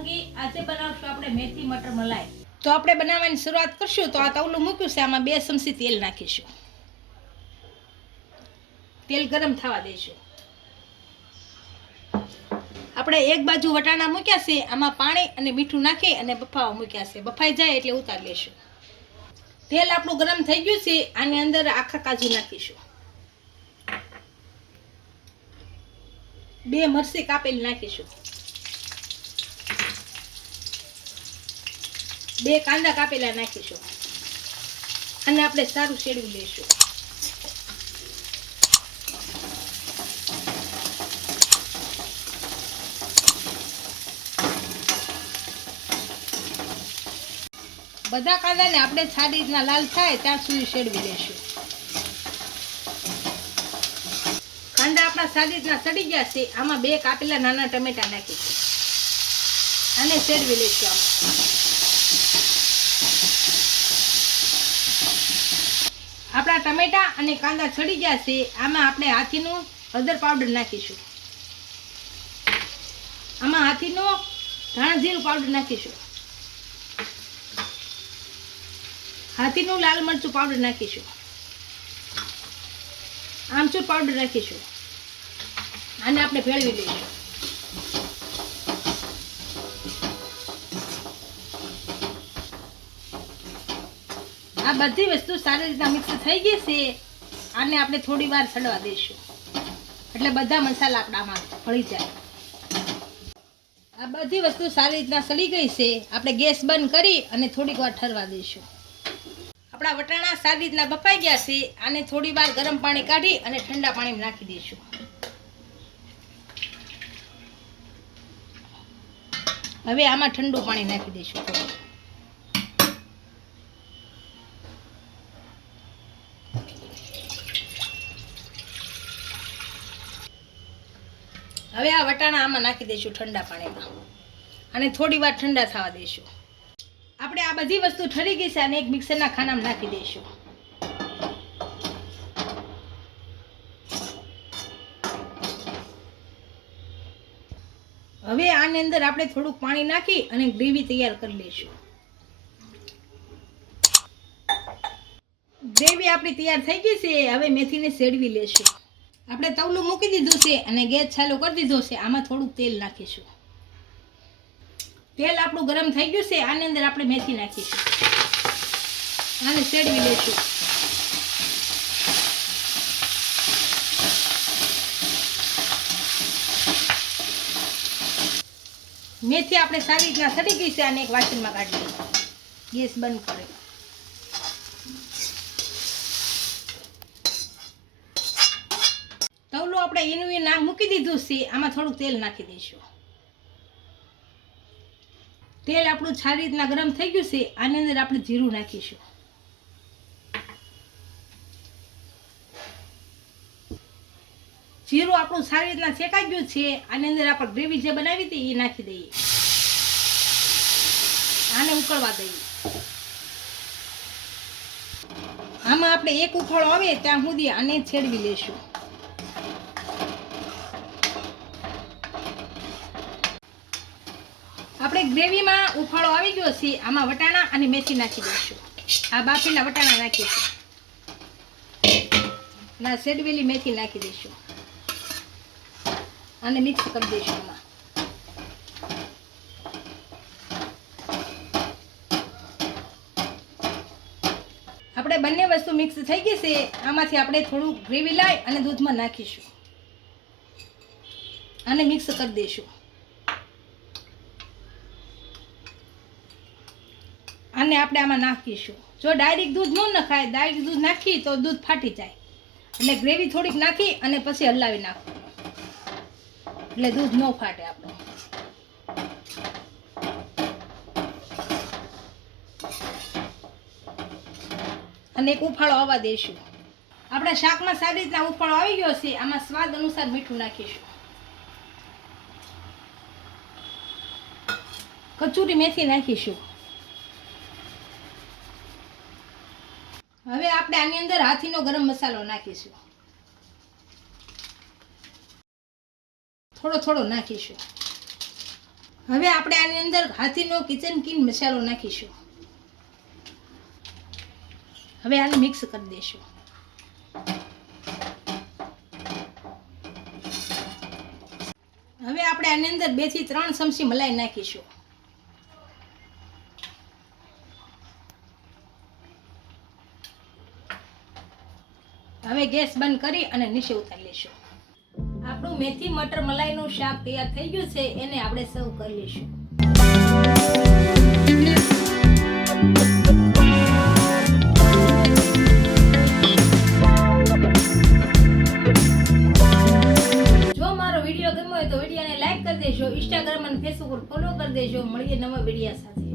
વાનગી આજે બનાવશું આપણે મેથી મટર મલાઈ। તો આપણે બનાવવાની શરૂઆત કરશું। તો આ તવલું મૂક્યું છે, આમાં 2 ચમચી તેલ નાખીશું। તેલ ગરમ થવા દઈશું। આપણે એક બાજુ વટાણા મૂક્યા છે, આમાં પાણી અને મીઠું નાખી અને બફાવા મૂક્યા છે। બફાઈ જાય એટલે ઉતારી લેશું। તેલ આપણું ગરમ થઈ ગયું છે, આની અંદર આખા કાજુ નાખીશું। 2 મરચી કાપેલી નાખીશું। 2 કાંદા કાપેલા નાખીશું અને આપણે સારું શેડવી લઈશું। બધા કાંદાને આપણે સારી રીતના લાલ થાય ત્યાં સુધી શેડવી લઈશું। કાંદા આપણા સારી રીતના સડી ગયા છે, આમાં 2 કાપેલા નાના ટમેટા નાખીશું અને શેડવી લઈશું। આપણા ટમેટા અને કાંદા સડી ગયા છે, આમાં આપણે હાથીનું હળદર પાવડર નાખીશું। આમાં હાથીનું ધાણા જીરું પાવડર નાખીશું। હાથીનું લાલ મરચું પાવડર નાખીશું। આમચૂર પાવડર નાખીશું અને આપણે ભેળવી લઈશું। આ બધી વસ્તુ સારી રીતના મિક્સ થઈ ગઈ છે, આને આપણે થોડી વાર સડવા દઈશું એટલે બધા મસાલા આપણામાં ભળી જાય। આ બધી વસ્તુ સારી રીતના સડી ગઈ છે, આપણે ગેસ બંધ કરી અને થોડીક વાર ઠરવા દઈશું। આપણા વટાણા સારી રીતના બફાઈ ગયા છે, આને થોડી વાર ગરમ પાણી કાઢી અને ઠંડા પાણીમાં નાખી દઈશું। હવે આમાં ઠંડુ પાણી નાખી દઈશું થોડું। હવે આ વટાણા આમાં નાખી દઈશું ઠંડા પાણીમાં અને થોડી વાર ઠંડા થવા દઈશું। આપણે આ બધી વસ્તુ ઠરી ગઈ છે અને એક મિક્સરના ખાનામાં નાખી દઈશું। હવે આની અંદર આપણે થોડુંક પાણી નાખી અને ગ્રેવી તૈયાર કરી લઈશું। ગ્રેવી આપણી તૈયાર થઈ ગઈ છે, હવે મેથીને શેડવી લેશું। આપણે તવલું મૂકી દીધું છે અને ગેસ ચાલુ કરી દીધો છે, આમાં થોડુંક તેલ નાખીશું। તેલ આપણું ગરમ થઈ ગયું છે, આની અંદર આપણે મેથી નાખીશું અને શેડવી લઈશું। મેથી આપણે સારી રીતના સડી ગઈ છે, અને એક વાસણમાં કાઢી લઈએ। ગેસ બંધ કરે। તવલું આપણે એનું નામ મૂકી દીધું છે, આમાં થોડુંક તેલ નાખી દઈશું। તેલ આપણું સારી રીતના ગરમ થઈ ગયું છે, આની અંદર આપણે જીરું નાખીશું। જીરું આપણું સારી રીતના શેકાઈ ગયું છે, આની અંદર આપણે ગ્રેવી જે બનાવી હતી એ નાખી દઈએ। આને ઉકળવા દઈએ। આમાં આપણે એક ઉફાળો આવે ત્યાં સુધી આને છેડવી લેશું। આપણે ગ્રેવીમાં ઉફાળો આવી ગયો છે, આમાં વટાણા અને મેથી નાખી દઈશું। આ બાફેલા વટાણા નાખીશું ના શેડવેલી મેથી નાખી દઈશું અને મિક્સ કરી દઈશું। આમાં આપણે બંને વસ્તુ મિક્સ થઈ ગઈ છે, આમાંથી આપણે થોડું ગ્રેવી લાવી અને દૂધમાં નાખીશું અને મિક્સ કરી દઈશું। અને આપણે આમાં નાખીશું। જો ડાયરેક્ટ દૂધ ન નખાય, ડાયરેક્ટ દૂધ નાખી તો દૂધ ફાટી જાય, એટલે ગ્રેવી થોડીક નાખી અને પછી હલાવી નાખવું એટલે દૂધ ન ફાટે આપણું। અને એક ઉફાળો આવવા દઈશું। આપણા શાકમાં સારી રીતના ઉફાળો આવી ગયો છે, આમાં સ્વાદ અનુસાર મીઠું નાખીશું। કચૂરી મેથી નાખીશું। હવે આપણે આની અંદર હાથીનો ગરમ મસાલો નાખીશું। થોડો થોડો નાખીશું। હવે આપણે આની અંદર હાથીનો કિચન કિંગ મસાલો નાખીશું. હવે આને મિક્સ કરી દઈશું. હવે આપણે આની અંદર 2 થી 3 ચમચી મલાઈ નાખીશું. હવે ગેસ બંધ કરી અને નીચે ઉતારી લઈશું. આપણું મેથી મટર મલાઈનું શાક તૈયાર થઈ ગયું છે. એને આપણે સર્વ કરી લઈશું. જો મારો વિડીયો ગમ્યો હોય તો વિડીયોને લાઈક કરી દેજો. ઇન્સ્ટાગ્રામ અને ફેસબુક પર ફોલો કરી દેજો. મળીએ નવા વિડીયો સાથે.